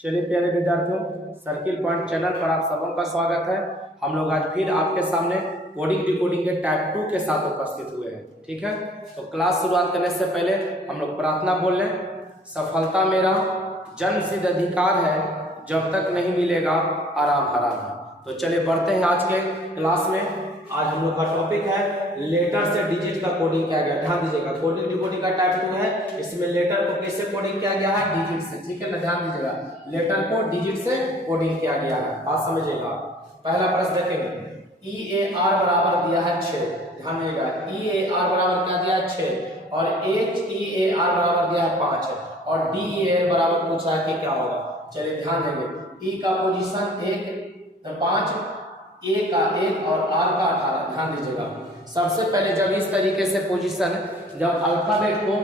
चलिए प्यारे विद्यार्थियों, सर्किल पॉइंट चैनल पर आप सबों का स्वागत है। हम लोग आज फिर आपके सामने कोडिंग डिकोडिंग के टाइप 2 के साथ उपस्थित हुए हैं। ठीक है, तो क्लास शुरुआत करने से पहले हम लोग प्रार्थना बोल लें। सफलता मेरा जन्मसिद्ध अधिकार है, जब तक नहीं मिलेगा आराम हराम है। तो चलिए बढ़ते हैं आज के क्लास में। आज हम लोग का टॉपिक है लेटर से डिजिट का कोडिंग किया गया। ध्यान दीजिएगा, कोडिंग डिकोडिंग का टाइप 2 है। इसमें लेटर को कैसे कोडिंग किया गया है? डिजिट से। ठीक है ना, ध्यान दीजिएगा, लेटर को डिजिट से कोडिंग किया गया है। बात समझिएगा। पहला प्रश्न देखेंगे, EAR बराबर दिया है 6। ध्यान दीजिएगा, EAR बराबर क्या दिया है? 6 और HEAR बराबर दिया है 5 और DEAR बराबर पूछा है कि क्या होगा। चलिए ध्यान देंगे, E का पोजीशन 1 5, A का 1 और R का 18। ध्यान दीजिएगा, सबसे पहले जब इस तरीके से पोजीशन, जब अल्फाबेट को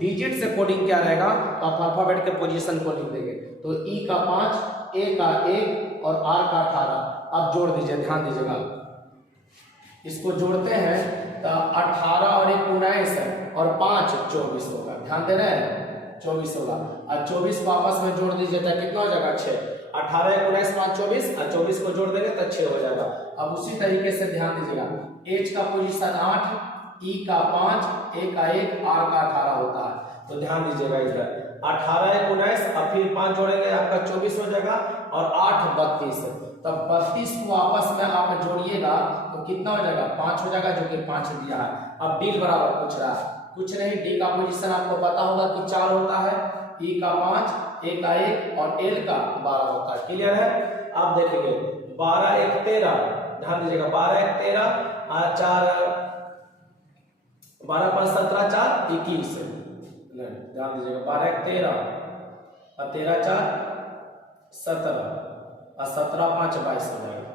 डिजिट से कोडिंग किया रहेगा तो आप अल्फाबेट के पोजीशन को लिख देंगे। तो E का 5, A का 1 और R का 18। अब जोड़ दीजिए, ध्यान दीजिएगा, इसको जोड़ते हैं तो 18 और 1 19 और 5 24 होगा। ध्यान दे रहे हैं, 24 होगा। और 24 को आपस में जोड़ दीजिए तो कितना हो जाएगा? 6। 18 19 5 24 और 24 को जोड़ देंगे तो 6 हो जाएगा। अब उसी तरीके से ध्यान दीजिएगा, H का पोजीशन 8, E का 5, A का 1, R का 18 होता है। तो ध्यान दीजिएगा, इधर 18 19 और फिर 5 जोड़ेंगे आपका 24 हो जाएगा और 8 32। तब 32 को आपस में आप जोड़िएगा तो कितना हो जाएगा? 5 हो जाएगा, जो कि 5 दिया है। अब D बराबर पूछ रहा है, कुछ नहीं, D का पोजीशन आपको पता होगा कि 4 होता है, E का 5, A का 1 और L का 12 होता है। क्लियर है? अब देखेंगे 12 1 13। ध्यान दीजिएगा, 12 1 13 और 4 12 5 17 4 21। ध्यान दीजिएगा, 12 1 13 और 13 4 17 और 17 5 22 हो जाएगा,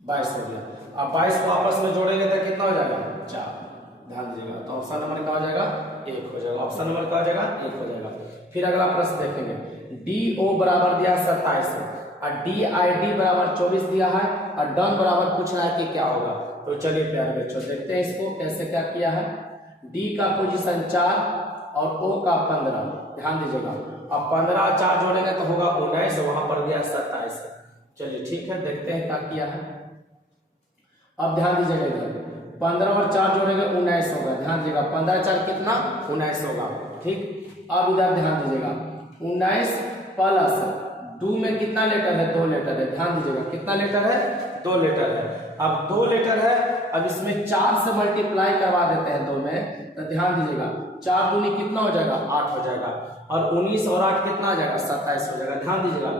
22 हो गया। अब 22 को आपस में जोड़ेंगे तो कितना हो जाएगा? 4। ध्यान दीजिएगा, तो ऑप्शन नंबर क्या हो जाएगा? 1 हो जाएगा। ऑप्शन नंबर क्या हो जाएगा? 1 हो जाएगा। फिर अगला प्रश्न देखेंगे, DO बराबर दिया 27 और DID बराबर 24 दिया है और डन बराबर पूछ रहा है कि क्या होगा। तो चलिए प्यारे बच्चों, देखते हैं इसको कैसे क्या किया है। D का पोजीशन 4 और O का 15। ध्यान दीजिएगा, अब 15 और 4 जोड़ेंगे तो होगा 19, वहां पर दिया 27। चलिए ठीक है, देखते हैं क्या किया है। अब ध्यान दीजिएगा, इधर 15 और 4 जोड़ेंगे 19 होगा। ध्यान दीजिएगा, 15 4 कितना? 19 होगा। ठीक, अब इधर ध्यान दीजिएगा, 19 प्लस 2 में कितना लेटर है? 2 लेटर है। ध्यान दीजिएगा, कितना लेटर है? 2 लेटर है। अब 2 लेटर है, अब इसमें 4 से मल्टीप्लाई करवा देते हैं 2 में, तो ध्यान दीजिएगा 4 दूनी कितना हो जाएगा? 8 हो जाएगा और 19 और 8 कितना आ जाएगा? 27 हो जाएगा। ध्यान दीजिएगा,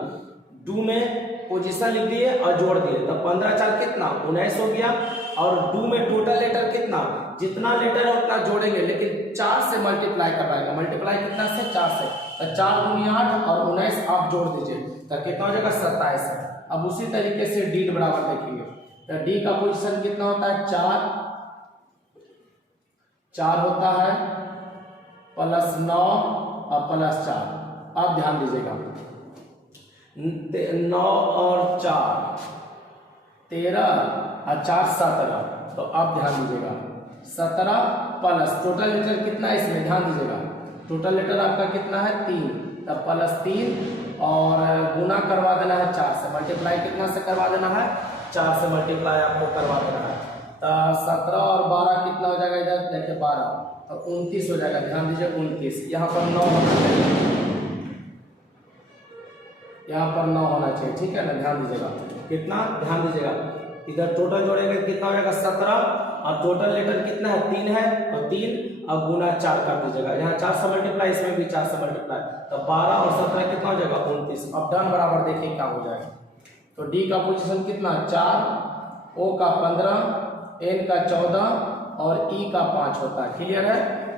2 में पोजीशन लिख दिए और जोड़ दिए तो 15 4 कितना? 19 हो गया। और 2 में टोटल लेटर कितना? जितना लेटर है उतना जोड़ेंगे, लेकिन 4 से मल्टीप्लाई करवाएगा। मल्टीप्लाई कितना से? 4 से। तो 4 दूनी 8 और 19 आप जोड़ दीजिए तो कितना हो जाएगा? 27। अब उसी तरीके से D बराबर देखेंगे, तो D का पोजीशन कितना होता है? 4 होता है प्लस 9 और प्लस 4। अब ध्यान दीजिएगा, 9 और 4 13 और 4 17। तो अब ध्यान दीजिएगा, 17 प्लस टोटल लेटर कितना है इसमें? ध्यान दीजिएगा, टोटल लेटर आपका कितना है? 3। तब प्लस 3 और गुना करवा देना है 4 से। मल्टीप्लाई कितना से करवा देना है? 4 से मल्टीप्लाई आपको करवा देना है। तो 17 और 12 कितना हो जाएगा? इधर देखिए 12 तो 29 हो जाएगा। ध्यान दीजिए 29, यहाँ पर 9 होना चाहिए, यहाँ पर 9 होना चाहिए। ठीक है ना, ध्यान दीजिएगा, कितना? ध्यान दीजिएगा, इधर टोटल जोड़ेंगे कितना हो जाएगा? 17 और टोटल लेटर कितना है? 3 है और 3 और गुना 4 कर दीजिएगा। यहाँ 4 से मल्टीप्लाई, इसमें भी 4 से मल्टीप्लाई, तो 12 और 17 कितना हो जाएगा? 29। अब डन बराबर देखिए क्या हो जाएगा। तो D का पोजीशन कितना? 4, O का 15, N का 14 और E का 5 होता है। क्लियर है?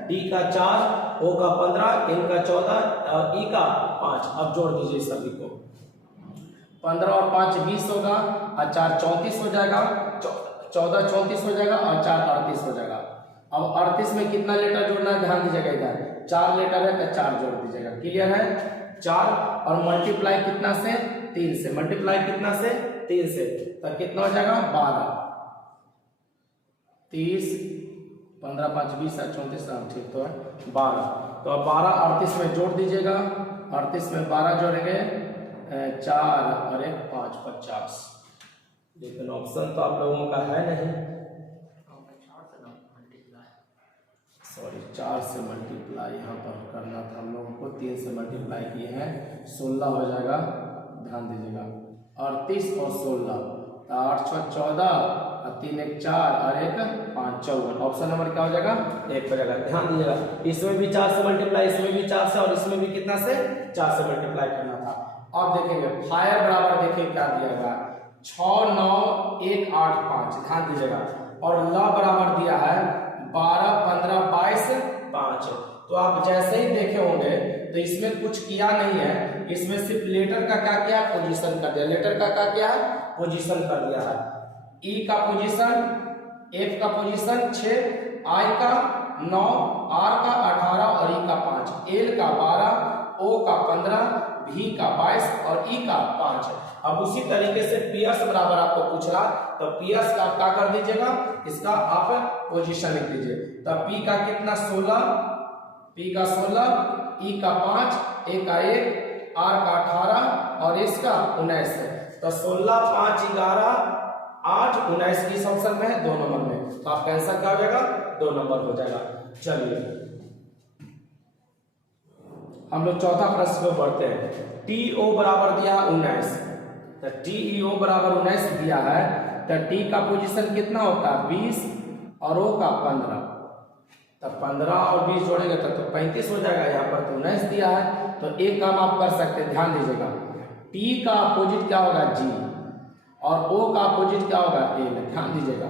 D का 4, O का 15, N का 14 और E का 5। अब जोड़ दीजिए सभी को, 15 और 5 20 होगा और 4 34 हो जाएगा, 14 34 हो जाएगा और 4 38 हो जाएगा। अब 38 में कितना लेटर जोड़ना है? ध्यान दीजिएगा, इधर 4 लेटर है तो 4 जोड़ दीजिएगा। क्लियर है? 4 और मल्टीप्लाई कितना से? 3 से। मल्टीप्लाई कितना से? 3 से। तो कितना हो जाएगा? 12 30 15 5 20 34 ठीक तो है 12। तो अब 12 38 में जोड़ दीजिएगा, 38 में 12 जोड़ेंगे 4 और 1 5 50। लेकिन ऑप्शन तो आप लोगों का है नहीं, सॉरी 4 से मल्टीप्लाई यहाँ पर करना था हम लोगों को, 3 से मल्टीप्लाई किए हैं 16 हो जाएगा। ध्यान दीजिएगा 38 और 16 8 6 14 और 3 1 4 और 1 5 54। ऑप्शन नंबर क्या हो जाएगा? 1 हो जाएगा। ध्यान दीजिएगा इसमें भी 4 से मल्टीप्लाई, इसमें भी 4 से और इसमें भी कितना से 4 से मल्टीप्लाई करना था। अब देखेंगे फायर बराबर, देखिए क्या दिया गया 6 9 1 8 5। ध्यान दीजिएगा और ल बराबर दिया है 12 15 22 5। तो आप जैसे ही देखे होंगे तो इसमें कुछ किया नहीं है, इसमें सिर्फ लेटर का क्या किया, पोजीशन कर दिया। लेटर का क्या किया है, पोजीशन कर दिया है। ई का पोजीशन, एफ का पोजीशन 6, आई का 9, आर का 18 और ई का 5, एल का 12, ओ का 15, भी का 22 और ई का 5। अब उसी तरीके से पीएस बराबर आपको पूछ रहा, तो पीएस का आप क्या कर दीजिएगा, इसका आप पोजीशन लिख दीजिए। तो पी का कितना 16, पी का 16, ई का 5, ए का 1, आर का 18 और इसका 19 है। तो 16 5 11 8 19 किस ऑप्शन में है, 2 नंबर में। तो आपका आंसर क्या हो जाएगा, 2 नंबर हो जाएगा। चलिए हम लोग चौथा प्रश्न को बढ़ते हैं। टीओ बराबर दिया 19, तो टीईओ बराबर 19 दिया है, तो टी का पोजीशन कितना होता है 20 और ओ का 15। तो 15 और 20 जोड़ेंगे तो 35 हो जाएगा। यहाँ पर तो 19 दिया है, तो एक काम आप कर सकते हैं, ध्यान दीजिएगा टी का अपोजिट क्या होगा जी और ओ का अपोजिट क्या होगा ए। ध्यान दीजिएगा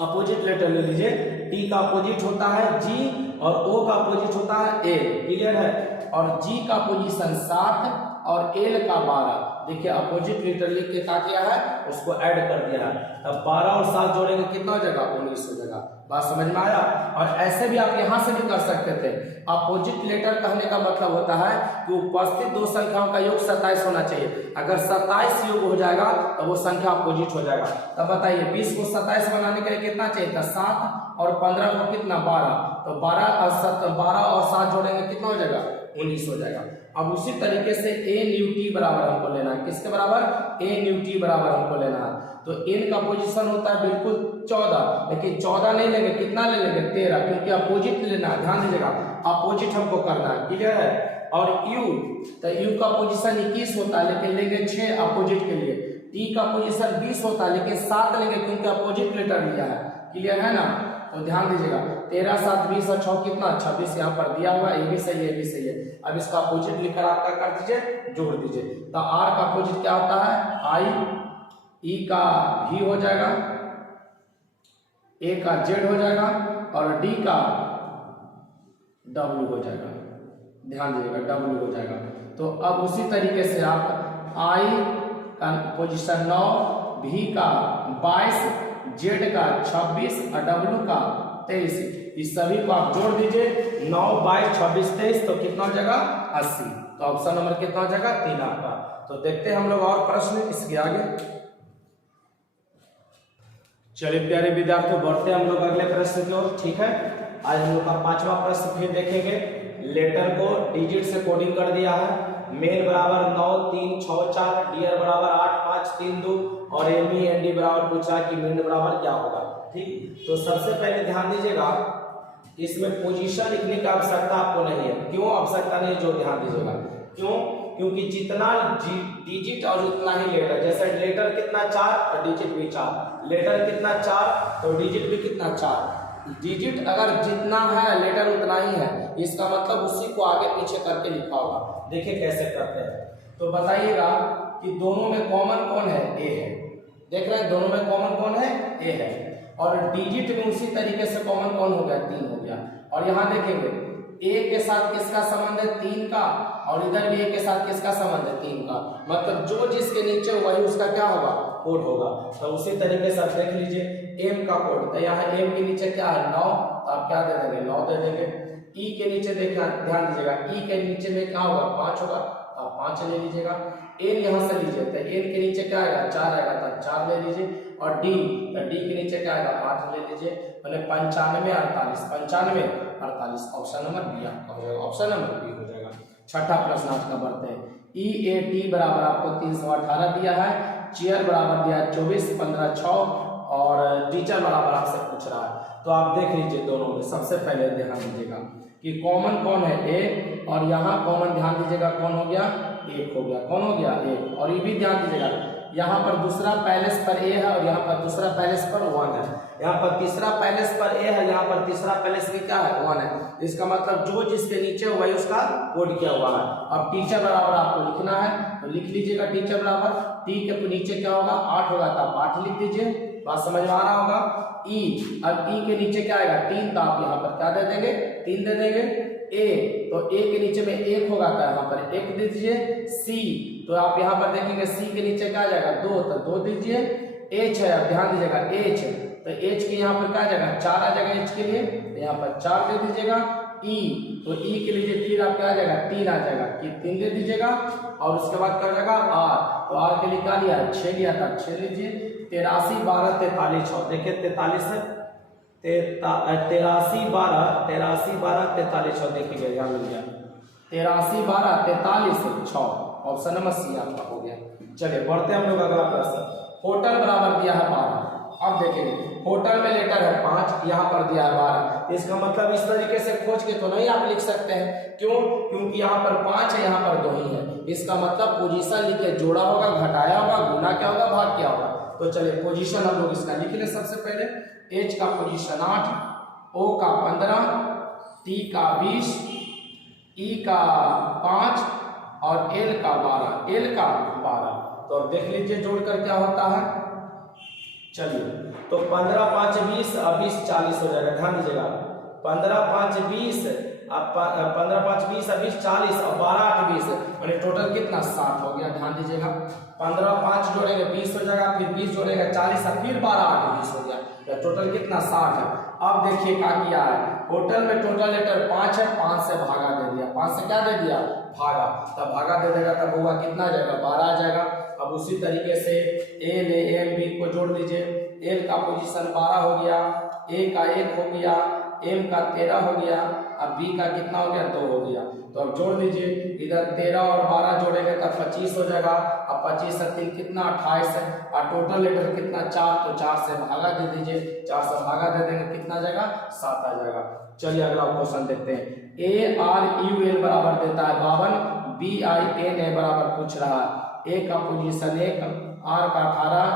अपोजिट लेटर ले लीजिए, टी का अपोजिट होता है जी और ओ का अपोजिट होता है ए। क्लियर है? और जी का पोजीशन 7 और एल का 12। देखिए अपोजिट लेटर लिख के क्या किया है, उसको ऐड कर दिया है। अब 12 और 7 जोड़ेंगे कितना हो जाएगा, 19 हो जाएगा। बात समझ में आया? और ऐसे भी आप यहां से भी कर सकते थे। अपोजिट लेटर कहने का मतलब होता है कि उपस्थित दो संख्याओं का योग 27 होना चाहिए। अगर 27 योग हो जाएगा तो वो संख्या अपोजिट हो जाएगा। तब बताइए 20 को 27 बनाने के लिए कितना चाहिए था, 7 और 15 को कितना 12। तो 12 और 7 जोड़ेंगे कितना हो जाएगा, 19 हो जाएगा। अब उसी तरीके से ए न्यू टी बराबर हमको लेना है, किसके बराबर, ए न्यू टी बराबर हमको लेना है। तो एन का पोजीशन होता है बिल्कुल 14, लेकिन 14 नहीं लेंगे, कितना ले लेंगे 13, क्योंकि अपोजिट लेना है। ध्यान दीजिएगा अपोजिट हमको करना है। क्लियर है? और यू, तो यू का पोजीशन 21 होता है, लेकिन लेंगे 6 अपोजिट के लिए। टी का पोजीशन 20 होता है, लेकिन 7 लेंगे क्योंकि अपोजिट लेटर लिया है। क्लियर है ना? तो ध्यान दीजिएगा 13 7 20 और 6 कितना 26 यहाँ पर दिया हुआ, ये भी सही है, ये भी सही है। अब इसका अपोजिट लिखकर आप क्या कर दीजिए, जोड़ दीजिए। तो आर का अपोजिट क्या होता है आई, ई का भी हो जाएगा, ए का जेड हो जाएगा और डी का डब्ल्यू हो जाएगा। ध्यान दीजिएगा डब्ल्यू हो जाएगा। तो अब उसी तरीके से आप आई का पोजीशन 9, भी का 22, जेड का 26 और डब्ल्यू का 23। इस सभी को आप जोड़ दीजिए 9 22 26 23, तो कितना हो जाएगा 80। तो ऑप्शन नंबर कितना हो जाएगा 3 आपका। तो देखते हैं हम लोग और प्रश्न इसके आगे। चलिए प्यारे विद्यार्थियों बढ़ते हैं हम लोग अगले प्रश्न की ओर। ठीक है, आज हम लोग का 5वां प्रश्न फिर देखेंगे। लेटर को डिजिट से कोडिंग कर दिया है। मेल बराबर 9 3 6 4, डियर बराबर 8 5 3 2 और एमी एनडी बराबर पूछा कि मिनट बराबर क्या होगा। ठीक, तो सबसे पहले ध्यान दीजिएगा इसमें पोजीशन लिखने की आवश्यकता आपको नहीं है। क्यों आवश्यकता नहीं, जो ध्यान दीजिएगा क्यों, क्योंकि जितना डिजिट और उतना ही लेटर। जैसे लेटर कितना 4 और डिजिट भी 4, लेटर कितना 4 तो डिजिट भी कितना 4। डिजिट अगर जितना है लेटर उतना ही है, इसका मतलब उसी को आगे पीछे करके लिखा होगा। देखिए कैसे करते हैं, तो बताइएगा कि दोनों में कॉमन कौन है, ए है। देख रहे हैं दोनों में कॉमन कौन है, ए है। और डिजिट में उसी तरीके से कॉमन कौन हो गया, 3 हो गया। और यहाँ देखेंगे ए के साथ किसका संबंध है, 3 का, और इधर भी ए के साथ किसका संबंध है, 3 का। मतलब जो जिसके नीचे वही उसका क्या होगा, कोड होगा। तो उसी तरीके से आप देख लीजिए एम का कोड, तो यहाँ एम के नीचे क्या है 9, तो आप क्या दे देंगे 9 दे देंगे। ई के नीचे देखना ध्यान दीजिएगा, ई के नीचे में क्या होगा 5 होगा, आप 5 ले लीजिएगा। एन यहाँ से लीजिए तो एन के नीचे क्या आएगा 4 आएगा तो 4 ले लीजिए। और डी तो डी के नीचे क्या आएगा 8 ले लीजिए। मैंने 95 48 95 48 ऑप्शन नंबर बी आपका हो जाएगा, ऑप्शन नंबर बी हो जाएगा। छठा प्रश्न आज का बढ़ते हैं। ई ए टी बराबर आपको 318 दिया है, चेयर बराबर दिया है 24 15 6 और टीचर बराबर आपसे पूछ रहा है। तो आप देख लीजिए दोनों में सबसे पहले ध्यान दीजिएगा कि कॉमन कौन है ए, और यहाँ कॉमन ध्यान दीजिएगा कौन हो गया 1 हो गया, कौन हो गया 1। और ये भी ध्यान दीजिएगा यहाँ पर दूसरा पैलेस पर ए है और यहाँ पर दूसरा पैलेस पर 1 है, यहाँ पर तीसरा पैलेस पर ए है, यहाँ पर तीसरा पैलेस में क्या है 1 है। इसका मतलब जो जिसके नीचे हुआ है उसका कोड किया हुआ है। अब टीचर बराबर आपको लिखना है तो लिख लीजिएगा टीचर बराबर टी के नीचे क्या होगा 8 होगा तो 8 लिख दीजिए, बात समझ में आ रहा होगा। ई, अब ई के नीचे क्या आएगा 3 तो आप यहाँ पर क्या दे देंगे 3 दे देंगे। ए तो ए के नीचे में 1 होगा तो यहाँ पर 1 दे दीजिए। सी तो आप यहाँ पर देखेंगे सी के नीचे क्या आ जाएगा 2 तो 2 दीजिए। एच है, अब ध्यान दीजिएगा एच तो एच के यहाँ पर क्या आ जाएगा 4 आ जाएगा एच के लिए तो यहाँ पर 4 दे दीजिएगा। ई तो ई के लिए फिर आप क्या आ जाएगा 3 आ जाएगा कि 3 दे दीजिएगा। और उसके बाद क्या हो जाएगा आर, तो आर के लिए क्या लिया 6 लिया था 6 लीजिए। 83 12 43 6 देखिए 43 है 83 12 43 6 देखिए ध्यान दीजिए 83 12 43 6 ऑप्शन नंबर सी आपका हो गया। चलिए बढ़ते हैं हम लोग अगला प्रश्न। होटल बराबर दिया है 12, अब देखेंगे होटल में लेटर है 5, यहाँ पर दिया है 12, इसका मतलब इस तरीके से खोज के तो नहीं आप लिख सकते हैं, क्यों? क्योंकि यहाँ पर 5 है यहाँ पर 2 ही है, इसका मतलब पोजीशन लिख के जोड़ा होगा घटाया होगा गुना क्या होगा भाग क्या होगा। तो चलिए पोजीशन हम लोग इसका लिख ले सबसे पहले। एच का पोजीशन 8, ओ का 15, टी का 20, ई का 5 और एल का 12, एल का 12। तो अब देख लीजिए जोड़कर क्या होता है। चलिए तो 15 5 20 और 20 40 हो जाएगा, ध्यान दीजिएगा 15 5 20 15 5 20 और 20 40 और 12 8 20 यानी टोटल कितना 60 हो गया। ध्यान दीजिएगा 15 5 जोड़ेंगे 20 हो जाएगा, फिर 20 जोड़ेंगे 40 और फिर 12 8 20 हो गया, तो टोटल कितना 60 है। अब देखिए क्या किया है, होटल में टोटल लेटर 5 है, 5 से भागा दे दिया, 5 से क्या दे दिया भागा, तब भागा दे देगा तब हुआ कितना आ जाएगा 12 आ जाएगा। अब उसी तरीके से एल एम बी को जोड़ लीजिए। एल का पोजीशन 12 हो गया, ए का 1 हो गया, एम का 13 हो गया, अब बी का कितना हो गया 2 हो गया। तो अब जोड़ लीजिए इधर 13 और 12 जोड़ेंगे तब 25 हो जाएगा। अब 25 से 3 कितना 28 है और टोटल लेटर कितना 4, तो 4 से भागा दे दीजिए, 4 से भागा दे देंगे कितना आ जाएगा 7 आ जाएगा। चलिए अगला क्वेश्चन देखते हैं। ए आर यू एल बराबर देता है 52, बी आई एन ए बराबर पूछ रहा है। ए का पोजीशन 1, आर का 18,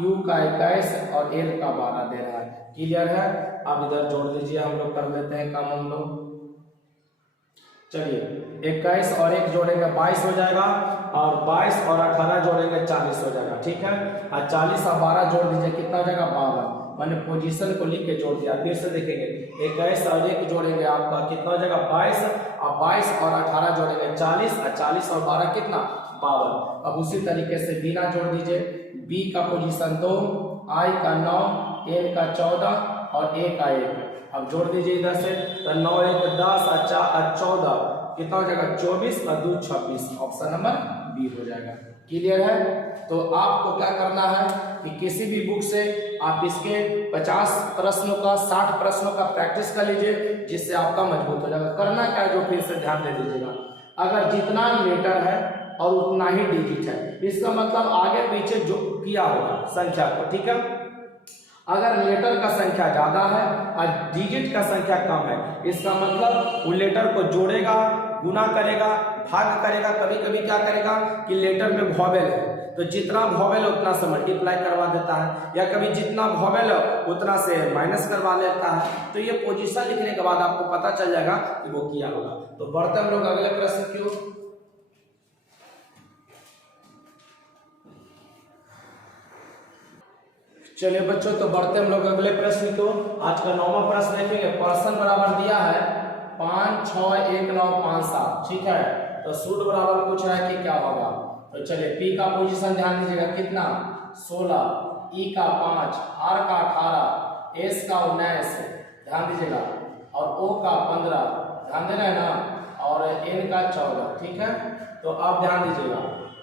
यू का 21 और एल का 12 दे रहा है। क्लियर है? अब इधर जोड़ लीजिए, हम लोग कर लेते हैं काम हम लोग। चलिए 21 और 1 जोड़ेंगे 22 हो जाएगा और 22 और 18 जोड़ेंगे 40 हो जाएगा, ठीक है। और 40 और 12 जोड़ दीजिए कितना हो जाएगा 52, मैंने पोजीशन को लिख के जोड़ दिया। फिर से देखेंगे 21 और 1 जोड़ेंगे आपका कितना हो जाएगा 22 और 22 और 18 जोड़ेंगे 40 और 40 और 12 कितना 52। अब उसी तरीके से बीना जोड़ दीजिए। बी का पोजीशन 2, आई का 9, एन का 14 और ए का 1। अब जोड़ दीजिए इधर से तो 9 1 10 और 14 कितना हो जाएगा 24 और 2 26, ऑप्शन नंबर बी हो जाएगा। क्लियर है? तो आपको क्या करना है कि किसी भी बुक से आप इसके 50 प्रश्नों का 60 प्रश्नों का प्रैक्टिस कर लीजिए, जिससे आपका मजबूत हो जाएगा। करना क्या है जो फिर से ध्यान दे दीजिएगा, अगर जितना लेटर है और उतना ही डिजिट है, इसका मतलब आगे पीछे जो किया होगा संख्या को, ठीक है। अगर लेटर का संख्या ज्यादा है और डिजिट का संख्या कम है, इसका मतलब वो लेटर को जोड़ेगा, गुना करेगा, भाग करेगा, कभी कभी क्या करेगा कि लेटर में वॉवेल है तो जितना वॉवेल है उतना से मल्टीप्लाई करवा देता है, या कभी जितना वॉवेल है उतना से माइनस करवा लेता है। तो ये पोजीशन लिखने के बाद आपको पता चल जाएगा कि वो किया होगा। तो बढ़ते हम लोग अगले प्रश्न की ओर। चलिए बच्चों, तो बढ़ते हम लोग अगले प्रश्न को। आज का 9वां प्रश्न देखेंगे। पर्सन बराबर दिया है 5 6 1 9 5 7, ठीक है। तो सूत्र बराबर पूछ रहा है कि क्या होगा। तो चलिए पी का पोजीशन ध्यान दीजिएगा कितना 16, ई का 5, आर का 18, एस का 19 ध्यान दीजिएगा और ओ का 15 ध्यान देना है ना, और n का 14, ठीक है। तो अब ध्यान दीजिएगा,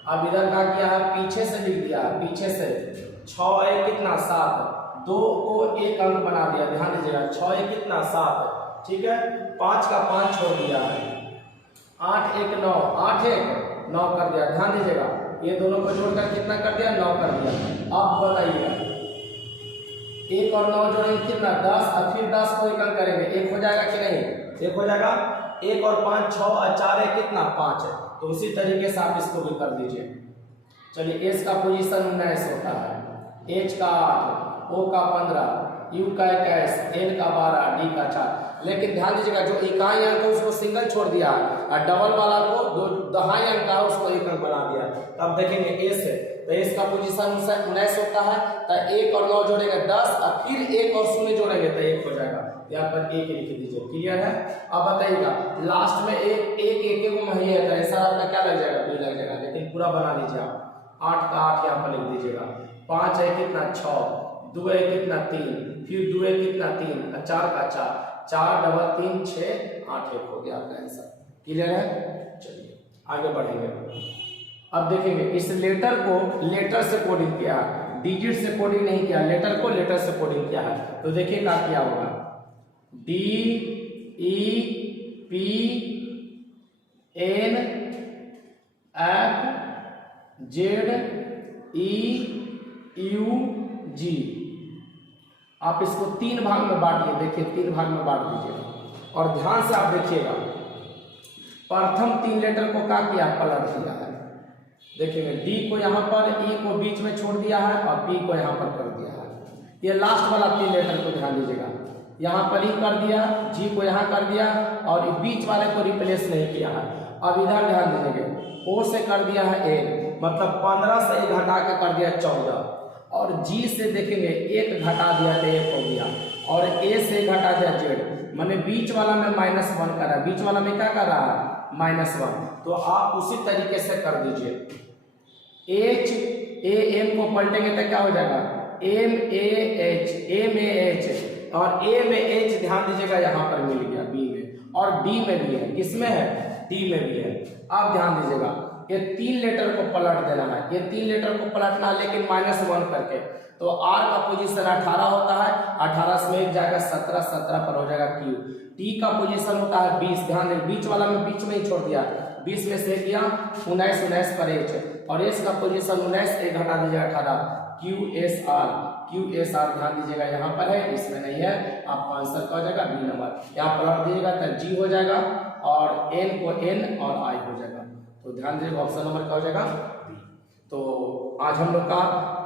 अब इधर का किया है, पीछे से लिख दिया, पीछे से 6 1 कितना 7, 2 को एक अंक बना दिया, ध्यान दीजिएगा 6 1 कितना 7, ठीक है। 5 का 5 छोड़ दिया है, 8 1 9, 8 1 9 कर दिया, ध्यान दीजिएगा ये दोनों को जोड़कर कितना कर दिया, 9 कर दिया। अब बताइएगा 1 और 9 जोड़ेंगे कितना 10, और फिर 10 को एक अंक करेंगे, 1 हो जाएगा कि नहीं, 1 हो जाएगा। 1 और 5 6 और 4 है कितना 5 है। तो उसी तरीके से आप इसको भी कर दीजिए। चलिए S का पोजीशन 19 होता है, H का 8, O का 15, U का 21, N का 12, D का 4। लेकिन ध्यान दीजिएगा जो इकाई अंक है उसको सिंगल छोड़ दिया और डबल वाला को दो दहाई अंक का उसको एक अंक बना दिया। तब देखेंगे S है, तो S का पोजीशन 19 होता है, तो 1 और 9 जोड़ेंगे 10, और फिर 1 और 0 जोड़ेंगे तो 1 हो जाएगा। यहाँ पर 1 लिख दीजिए, क्लियर है। अब बताइएगा लास्ट में एक को मही है, तो ऐसा आपका क्या लग जाएगा, B लग जाएगा, लेकिन पूरा बना लीजिए आप। 8 का 8 यहाँ पर लिख दीजिएगा, 5 है कितना 6, 2 है कितना 3, फिर 2 है कितना 3, 4 का 4, 4 डबल 3 6 8 1 हो गया आपका आंसर, क्लियर है। चलिए आगे बढ़ेंगे। अब देखेंगे इस लेटर को लेटर से कोडिंग किया है, डिजिट से कोडिंग नहीं किया, लेटर को लेटर से कोडिंग किया है। तो देखिए क्या किया होगा, D E P N F Z E U G। आप इसको 3 भाग में बांटिए, देखिए 3 भाग में बांट दीजिए और ध्यान से आप देखिएगा। प्रथम 3 लेटर को क्या किया, पलट दिया है। देखेंगे D को यहाँ पर, E को बीच में छोड़ दिया है और P को यहाँ पर कर दिया है। ये लास्ट वाला 3 लेटर को ध्यान दीजिएगा, यहाँ पर E कर दिया, G को यहाँ कर दिया और बीच वाले को रिप्लेस नहीं किया है। अब इधर ध्यान दीजिएगा, O से कर दिया है N, मतलब 15 से 1 घटा के कर दिया 14, और G से देखेंगे 1 घटा दिया तो 1 हो गया, और A से घटा दिया Z, मैंने बीच वाला में -1 कर रहा है, बीच वाला में क्या कर रहा है -1। तो आप उसी तरीके से कर दीजिए। H A M को पलटेंगे तो क्या हो जाएगा, M A H, M A H, और A में H ध्यान दीजिएगा यहाँ पर मिल गया B में, और D में भी है, किसमें है, D में भी है। अब ध्यान दीजिएगा ये 3 लेटर को पलट देना है, ये 3 लेटर को पलटना है लेकिन -1 करके। तो R का पोजीशन 18 होता है, 18 से एक जाएगा 17, 17 पर हो जाएगा Q। T का पोजीशन होता है 20, ध्यान दें बीच वाला में बीच में ही छोड़ दिया, 20 में से किया 19, 19 पर H, और S का पोजीशन 19, 1 घटा दीजिएगा 18, QSR, QSR ध्यान दीजिएगा यहाँ पर है, इसमें नहीं है। आपका आंसर क्या हो जाएगा, B नंबर। यहाँ पलट दीजिएगा तो G हो जाएगा, और N को N और I हो जाएगा। तो ध्यान दीजिएगा ऑप्शन नंबर क्या हो जाएगा, B। तो आज हम लोग का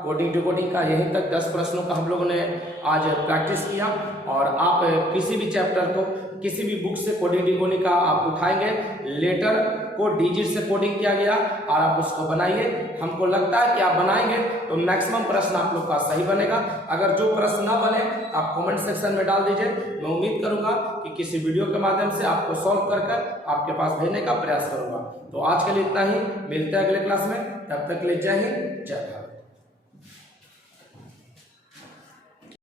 कोडिंग डिकोडिंग का यहीं तक 10 प्रश्नों का हम लोगों ने आज प्रैक्टिस किया, और आप किसी भी चैप्टर को किसी भी बुक से कोडिंग डिकोडिंग का आप उठाएंगे, लेटर को डिजिट से कोडिंग किया गया और आप उसको बनाइए। हमको लगता है कि आप बनाएंगे तो मैक्सिमम प्रश्न आप लोग का सही बनेगा। अगर जो प्रश्न ना बने आप कमेंट सेक्शन में डाल दीजिए, मैं उम्मीद करूंगा कि किसी वीडियो के माध्यम से आपको सॉल्व कर आपके पास भेजने का प्रयास करूंगा। तो आज के लिए इतना ही, मिलते हैं अगले क्लास में, तब तक के लिए जय हिंद जय भारत।